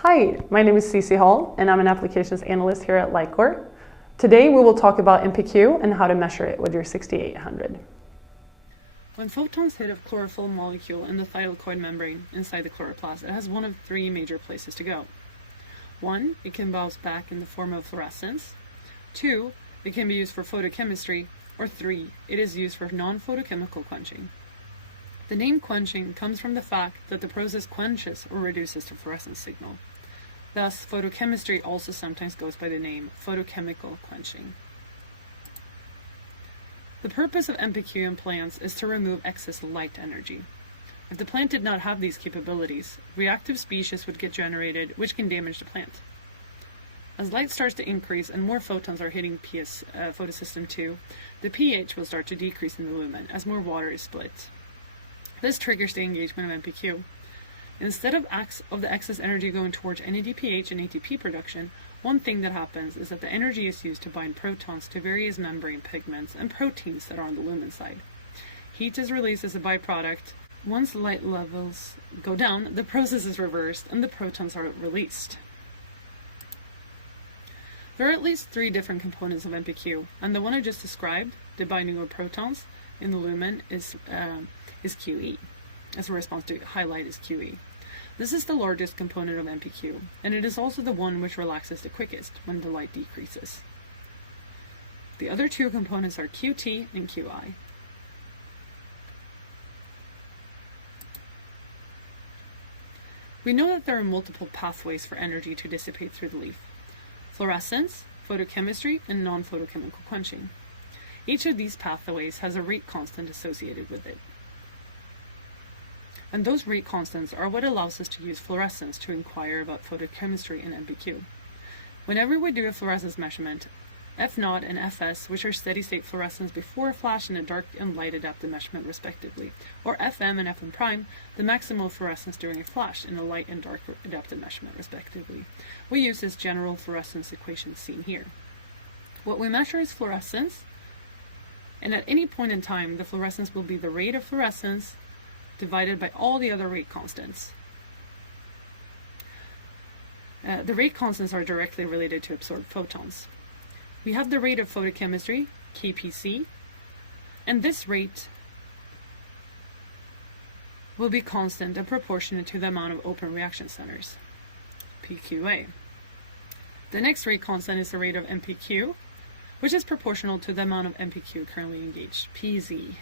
Hi, my name is Cece Hall, and I'm an applications analyst here at LI-COR. Today we will talk about NPQ and how to measure it with your 6800. When photons hit a chlorophyll molecule in the thylakoid membrane inside the chloroplast, it has one of three major places to go. 1, it can bounce back in the form of fluorescence. 2, it can be used for photochemistry. Or 3, it is used for non-photochemical quenching. The name quenching comes from the fact that the process quenches or reduces the fluorescence signal. Thus, photochemistry also sometimes goes by the name photochemical quenching. The purpose of NPQ in plants is to remove excess light energy. If the plant did not have these capabilities, reactive species would get generated, which can damage the plant. As light starts to increase and more photons are hitting photosystem 2, the pH will start to decrease in the lumen as more water is split. This triggers the engagement of NPQ. Instead of the excess energy going towards NADPH and ATP production, one thing that happens is that the energy is used to bind protons to various membrane pigments and proteins that are on the lumen side. Heat is released as a byproduct. Once light levels go down, the process is reversed and the protons are released. There are at least 3 different components of NPQ, and the one I just described, the binding of protons in the lumen, is QE. As a response to highlight is QE. This is the largest component of NPQ, and it is also the one which relaxes the quickest when the light decreases. The other 2 components are QT and QI. We know that there are multiple pathways for energy to dissipate through the leaf: fluorescence, photochemistry, and non-photochemical quenching. Each of these pathways has a rate constant associated with it. And those rate constants are what allows us to use fluorescence to inquire about photochemistry and NPQ. Whenever we do a fluorescence measurement, F0 and Fs, which are steady-state fluorescence before a flash and a dark and light adaptive measurement respectively, or Fm and Fm prime, the maximal fluorescence during a flash and a light and dark adaptive measurement respectively, we use this general fluorescence equation seen here. What we measure is fluorescence, and at any point in time, the fluorescence will be the rate of fluorescence divided by all the other rate constants. The rate constants are directly related to absorbed photons. We have the rate of photochemistry, Kpc, and this rate will be constant and proportionate to the amount of open reaction centers, PQA. The next rate constant is the rate of NPQ, which is proportional to the amount of NPQ currently engaged, PZ.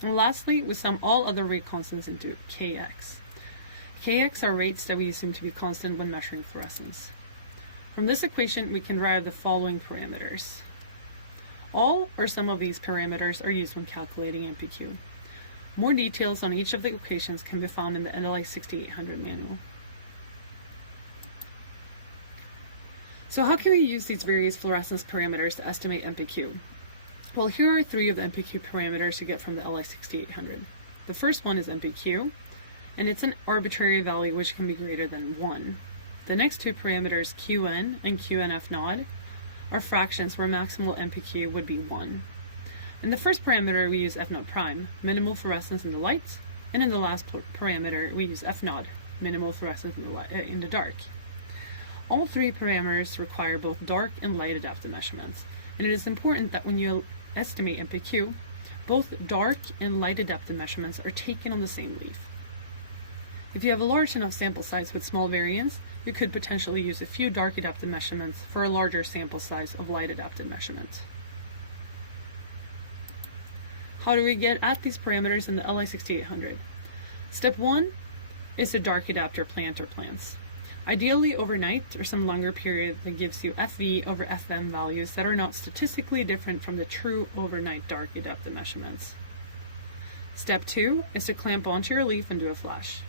And lastly, we sum all other rate constants into Kx. Kx are rates that we assume to be constant when measuring fluorescence. From this equation, we can derive the following parameters. All or some of these parameters are used when calculating NPQ. More details on each of the equations can be found in the LI-6800 manual. So how can we use these various fluorescence parameters to estimate NPQ? Well, here are 3 of the NPQ parameters you get from the LI-6800. The first one is NPQ, and it's an arbitrary value which can be greater than 1. The next 2 parameters, Qn and Qnf0, are fractions where maximal NPQ would be 1. In the first parameter, we use F0 prime, minimal fluorescence in the light, and in the last parameter, we use F0, minimal fluorescence in the dark. All 3 parameters require both dark and light adaptive measurements, and it is important that when you estimate NPQ, both dark and light adaptive measurements are taken on the same leaf. If you have a large enough sample size with small variance, you could potentially use a few dark adaptive measurements for a larger sample size of light adaptive measurements. How do we get at these parameters in the LI-6800? Step 1 is the dark adapter plant or plants. Ideally overnight or some longer period that gives you FV over FM values that are not statistically different from the true overnight dark adaptive measurements. Step 2 is to clamp onto your leaf and do a flash.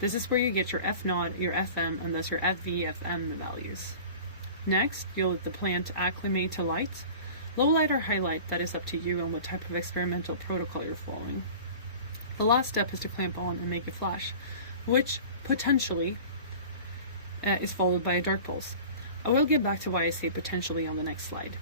This is where you get your F0, your FM, and thus your FV, FM values. Next, you'll let the plant acclimate to light. Low light or high light, that is up to you and what type of experimental protocol you're following. The last step is to clamp on and make a flash, which potentially is followed by a dark pulse. I will get back to why I say potentially on the next slide.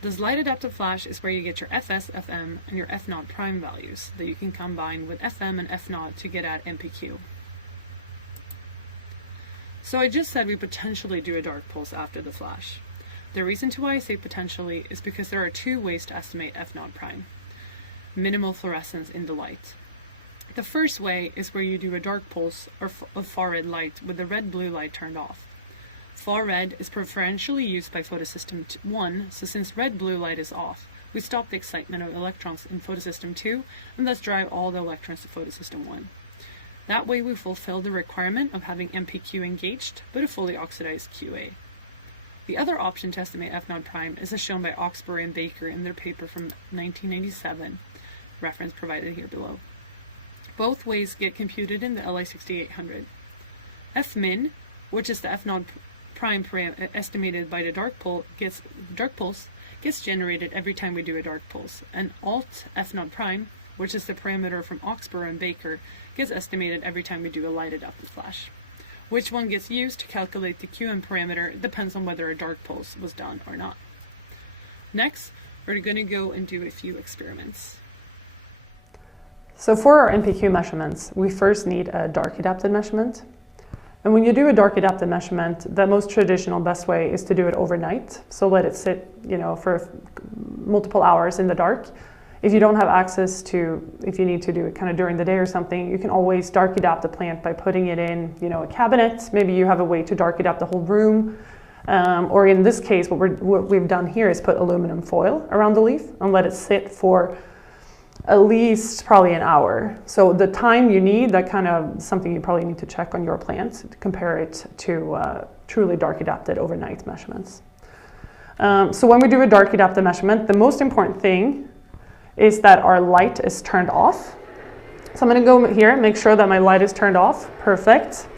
This light adaptive flash is where you get your Fs, Fm, and your F0 prime values that you can combine with Fm and F0 to get at NPQ. So I just said we potentially do a dark pulse after the flash. The reason to why I say potentially is because there are two ways to estimate F0 prime. Minimal fluorescence in the light. The first way is where you do a dark pulse or a far red light with the red-blue light turned off. Far red is preferentially used by photosystem 1, so since red-blue light is off, we stop the excitement of electrons in photosystem 2 and thus drive all the electrons to photosystem 1. That way we fulfill the requirement of having NPQ engaged, but a fully oxidized QA. The other option to estimate F0 prime is as shown by Oxbury and Baker in their paper from 1997, reference provided here below. Both ways get computed in the LI-6800. F-min, which is the F0 prime estimated by the dark pulse, gets generated every time we do a dark pulse, and alt F0 prime, which is the parameter from Oxbury and Baker, gets estimated every time we do a light adaptive flash. Which one gets used to calculate the QM parameter depends on whether a dark pulse was done or not. Next, we're going to go and do a few experiments. So for our NPQ measurements, we first need a dark adapted measurement. And when you do a dark adapted measurement, the most traditional best way is to do it overnight. So let it sit, for multiple hours in the dark. If you don't have access to, if you need to do it kind of during the day or something, you can always dark adapt the plant by putting it in, a cabinet. Maybe you have a way to dark adapt the whole room. Or in this case, what we've done here is put aluminum foil around the leaf and let it sit for at least probably an hour. So the time you need, that kind of something you probably need to check on your plant to compare it to truly dark adapted overnight measurements. So when we do a dark adapted measurement, the most important thing is that our light is turned off. So I'm going to go here and make sure that my light is turned off. Perfect.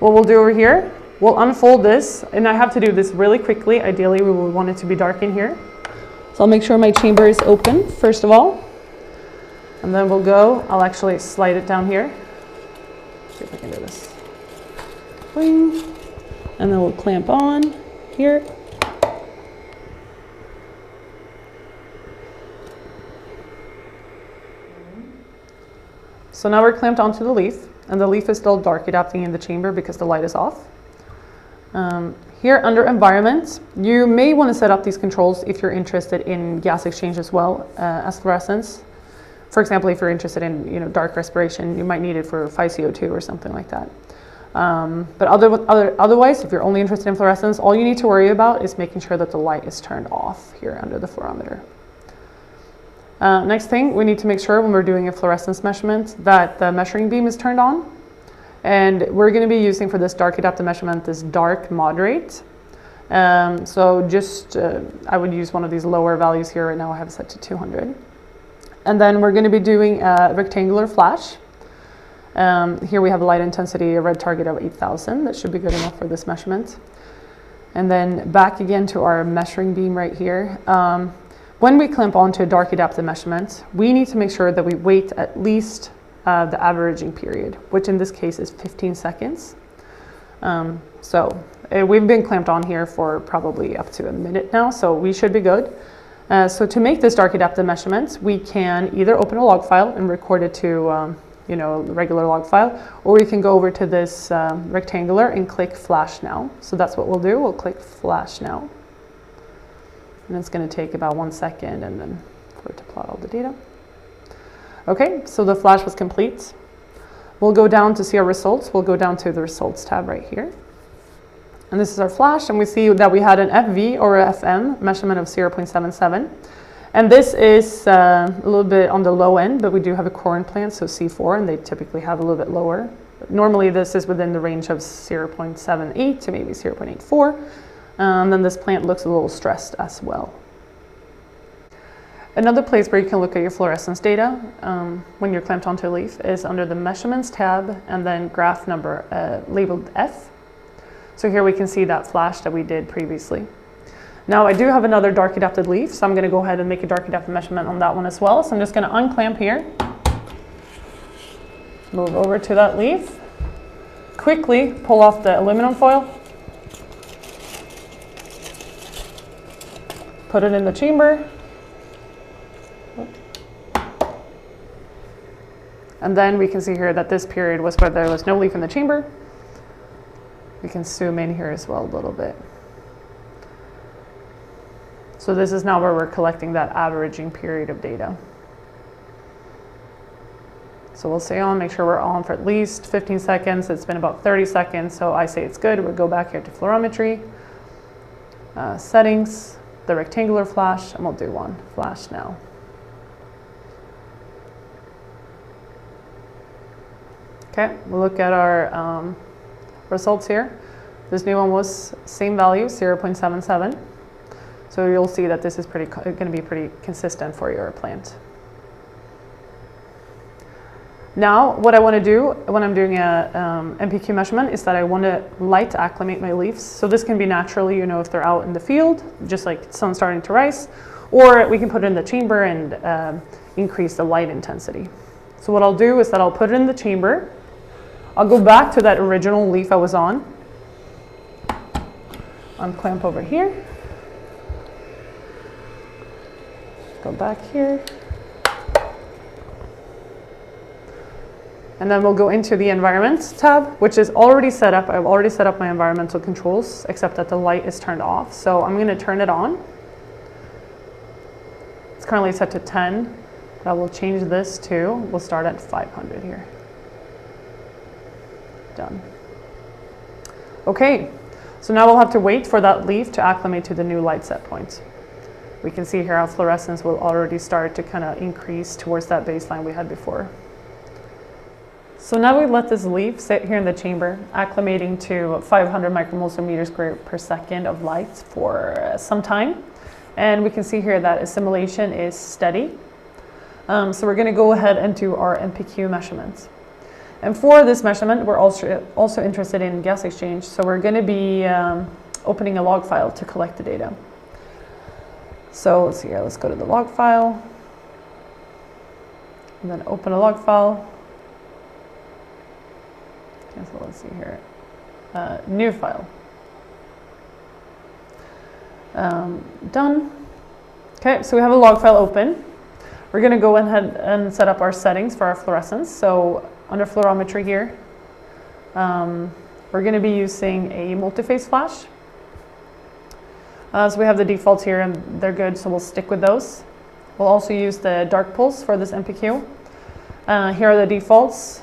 What we'll do over here, we'll unfold this, and I have to do this really quickly. Ideally, we would want it to be dark in here. So I'll make sure my chamber is open, first of all. And then I'll actually slide it down here. See if I can do this. Boing. And then we'll clamp on here. So now we're clamped onto the leaf, and the leaf is still dark adapting in the chamber because the light is off. Here under environment, you may want to set up these controls if you're interested in gas exchange as well as fluorescence. For example, if you're interested in dark respiration, you might need it for 5CO2 or something like that. But otherwise, if you're only interested in fluorescence, all you need to worry about is making sure that the light is turned off here under the fluorometer. Next thing, we need to make sure when we're doing a fluorescence measurement that the measuring beam is turned on. And we're going to be using for this dark adaptive measurement this dark moderate. So just, I would use one of these lower values here. Right now I have it set to 200. And then we're going to be doing a rectangular flash. Here we have a light intensity, a red target of 8,000. That should be good enough for this measurement. And then back again to our measuring beam right here. When we clamp onto a dark adaptive measurement, we need to make sure that we wait at least the averaging period, which in this case is 15 seconds. We've been clamped on here for probably up to a minute now, so we should be good. So to make this dark adaptive measurement, we can either open a log file and record it to a regular log file, or we can go over to this rectangular and click flash now. So that's what we'll do. We'll click flash now. And it's going to take about 1 second and then for it to plot all the data. Okay, so the flash was complete. We'll go down to see our results. We'll go down to the results tab right here. And this is our flash, and we see that we had an FV or a FM measurement of 0.77. And this is a little bit on the low end, but we do have a corn plant, so C4, and they typically have a little bit lower. Normally this is within the range of 0.78 to maybe 0.84. Then this plant looks a little stressed as well. Another place where you can look at your fluorescence data when you're clamped onto a leaf is under the measurements tab and then graph number labeled F. So here we can see that flash that we did previously. Now I do have another dark adapted leaf, so I'm going to go ahead and make a dark adapted measurement on that one as well. So I'm just going to unclamp here, move over to that leaf, quickly pull off the aluminum foil, put it in the chamber, and then we can see here that this period was where there was no leaf in the chamber. We can zoom in here as well a little bit. So this is now where we're collecting that averaging period of data. So we'll stay on, make sure we're on for at least 15 seconds. It's been about 30 seconds, so I say it's good. We'll go back here to fluorometry, settings, the rectangular flash, and we'll do one flash now. Okay, we'll look at our results here. This new one was same value, 0.77. So you'll see that this is going to be pretty consistent for your plant. Now, what I want to do when I'm doing a NPQ measurement is that I want to light acclimate my leaves. So this can be naturally, you know, if they're out in the field, just like sun starting to rise, or we can put it in the chamber and increase the light intensity. So what I'll do is that I'll put it in the chamber. I'll go back to that original leaf I was on. Unclamp over here. Go back here. And then we'll go into the environment tab, which is already set up. I've already set up my environmental controls, except that the light is turned off. So I'm going to turn it on. It's currently set to 10, but I will change this to, we'll start at 500 here. Done. Okay, so now we'll have to wait for that leaf to acclimate to the new light set point. We can see here how fluorescence will already start to kind of increase towards that baseline we had before. So now we let this leaf sit here in the chamber, acclimating to 500 micromoles or meters squared per second of light for some time. And we can see here that assimilation is steady. So we're going to go ahead and do our NPQ measurements. And for this measurement, we're also interested in gas exchange. So we're going to be opening a log file to collect the data. So let's see here, let's go to the log file. And then open a log file. Okay, so let's see here. New file. Done. Okay, so we have a log file open. We're going to go ahead and set up our settings for our fluorescence. So under fluorometry here, we're going to be using a multi-phase flash. So we have the defaults here and they're good, so we'll stick with those. We'll also use the dark pulse for this NPQ. Here are the defaults,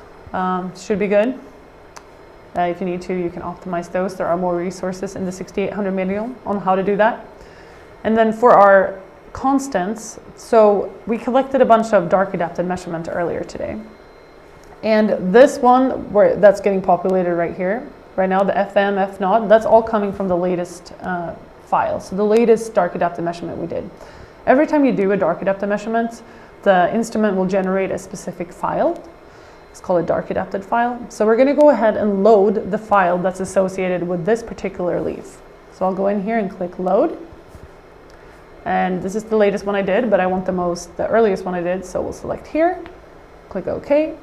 should be good. If you need to, you can optimize those. There are more resources in the 6800 manual on how to do that. And then for our constants, so we collected a bunch of dark adapted measurement earlier today. And this one, that's getting populated right here, right now, the FM, F0, that's all coming from the latest file. So the latest dark adapted measurement we did. Every time you do a dark adapted measurement, the instrument will generate a specific file. It's called a dark adapted file. So we're going to go ahead and load the file that's associated with this particular leaf. So I'll go in here and click load. And this is the latest one I did, but I want the earliest one I did. So we'll select here, click OK,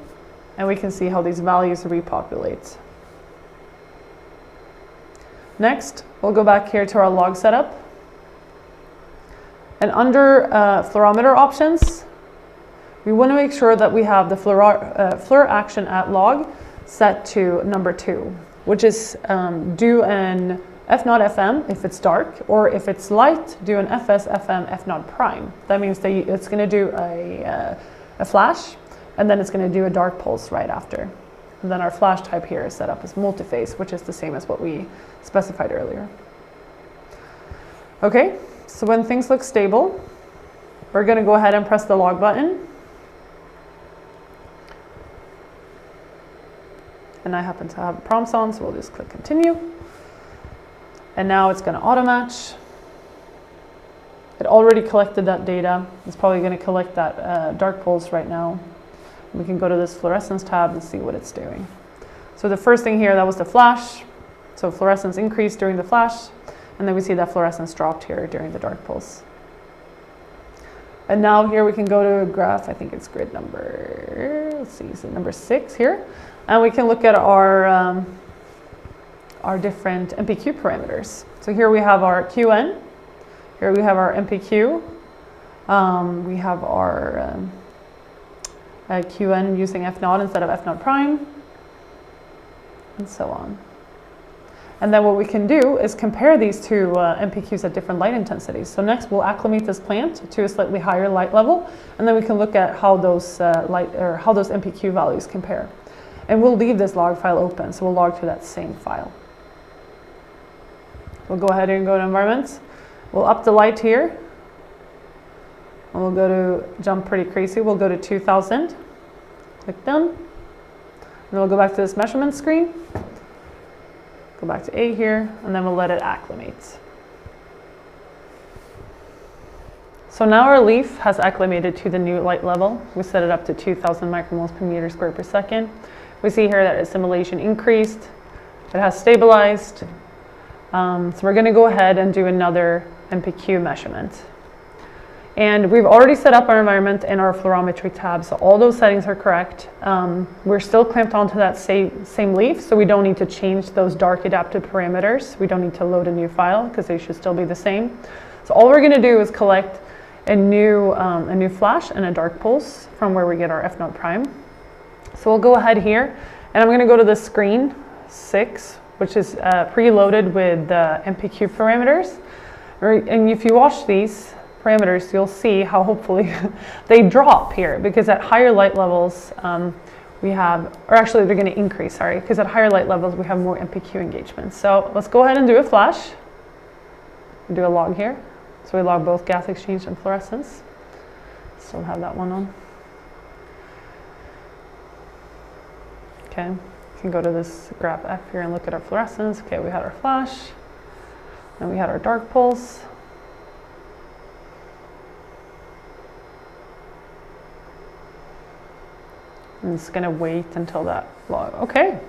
and we can see how these values repopulate. Next, we'll go back here to our log setup. And under fluorometer options, we want to make sure that we have the fluor action at log set to number 2, which is do an F0 FM if it's dark, or if it's light, do an FS FM F0 prime. That means that it's going to do a flash, and then it's going to do a dark pulse right after. And then our flash type here is set up as multi-phase, which is the same as what we specified earlier. Okay, so when things look stable, we're going to go ahead and press the log button. And I happen to have prompts on, so we'll just click continue. And now it's going to auto match. It already collected that data. It's probably going to collect that dark pulse right now. We can go to this fluorescence tab and see what it's doing. So the first thing here, that was the flash. So fluorescence increased during the flash, and then we see that fluorescence dropped here during the dark pulse. And now here we can go to a graph, I think it's grid number, let's see, so number 6 here. And we can look at our different NPQ parameters. So here we have our QN, here we have our NPQ, we have our QN using F0 instead of F0 prime, and so on. And then what we can do is compare these two NPQs at different light intensities. So next we'll acclimate this plant to a slightly higher light level, and then we can look at how those how those NPQ values compare. And we'll leave this log file open, so we'll log to that same file. We'll go ahead and go to environments. We'll up the light here. And we'll go to jump pretty crazy. We'll go to 2000. Click done. And then we'll go back to this measurement screen. Go back to A here, and then we'll let it acclimate. So now our leaf has acclimated to the new light level. We set it up to 2000 micromoles per meter squared per second. We see here that assimilation increased. It has stabilized. So we're going to go ahead and do another NPQ measurement. And we've already set up our environment in our fluorometry tab, so all those settings are correct. We're still clamped onto that same leaf, so we don't need to change those dark adaptive parameters. We don't need to load a new file because they should still be the same. So all we're going to do is collect a new flash and a dark pulse from where we get our F0 prime. So we'll go ahead here, and I'm going to go to the screen 6, which is preloaded with the NPQ parameters. And if you watch these parameters, you'll see how hopefully they drop here, because at higher light levels we have, or actually they're going to increase, sorry, because at higher light levels we have more NPQ engagement. So let's go ahead and do a flash. Do a log here. So we log both gas exchange and fluorescence. Still have that one on. Okay, we can go to this graph F here and look at our fluorescence. Okay, we had our flash, and we had our dark pulse. I'm just going to wait until that log. Okay.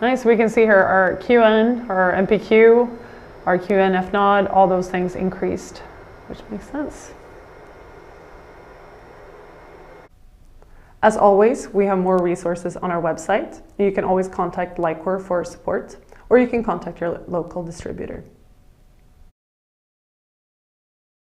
Nice. We can see here our QN, our NPQ, our QN F0, all those things increased, which makes sense. As always, we have more resources on our website. You can always contact LI-COR for support, or you can contact your local distributor.